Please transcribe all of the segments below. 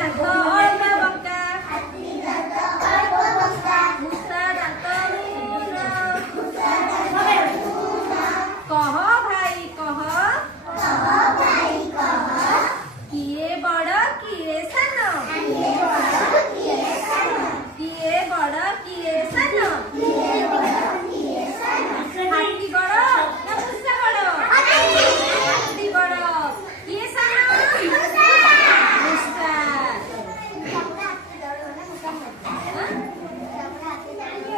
ଦାନ୍ତ ଅଳ୍ପ ବଙ୍କା ମୂଷା ଦାନ୍ତ କହ ଭାଇ କହ କିଏ ବଡ଼ କିଏ ସାନ କିଏ ବଡ଼ କିଏ ସାନ ହାତୀ ବଡ଼ ନା ମୂଷା ବଡ଼ ହାତୀ ବଡ଼ କିଏ ସାନ ମୂଷା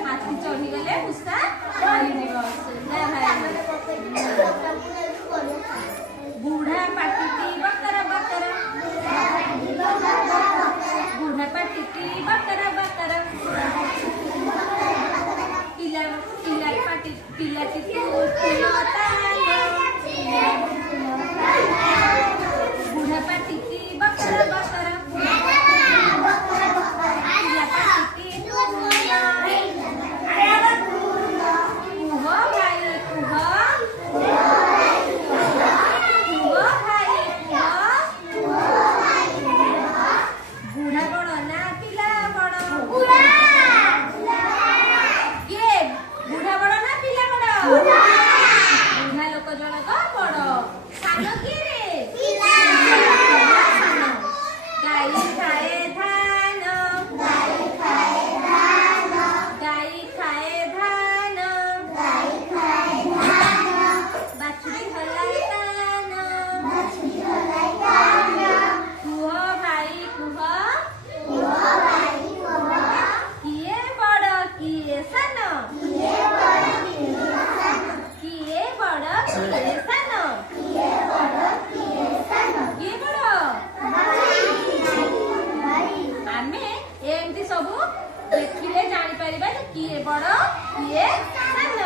ହାତୀ ଚଢ଼ିଗଲେ ମୂଷା ମରିଯିବ ବୁଢ଼ା ପାଟିଟି ବକର ବକର ବୁଢ଼ା ପାଟିଟି ବକର ବକର ପିଲାଟିକୁ ଫୁଲ ତାଲ ବୁଢ଼ା ପାଟିଟି ବକର ବକର ପିଲା ପାଟିଟି କୁହ ଭାଇ କୁହ ବୁଢ଼ା ବଡ଼ ନା ପିଲା ବଡ଼ କିଏ ବୁଢ଼ା ବଡ଼ ନା ପିଲା ବଡ଼ ବୁଢ଼ା ଲୋକ ଜଣକ ବଡ଼ ସାନ କିଏ ଗାଈ ଖାଏ ଧାନ ଗାଈ ଖାଏ ଧାନ ବାଛୁରୀ ହଲାଇ କାନ କୁହ ଭାଇ କୁହ କିଏ ବଡ଼ କିଏ ସାନ କିଏ ବଡ଼ କିଏ ସାନ କିଏ ବଡ଼ ଆମେ ଏମିତି ସବୁ ଦେଖିଲେ ଜାଣିପାରିବା ଯେ କିଏ ବଡ଼ କିଏ ସାନ।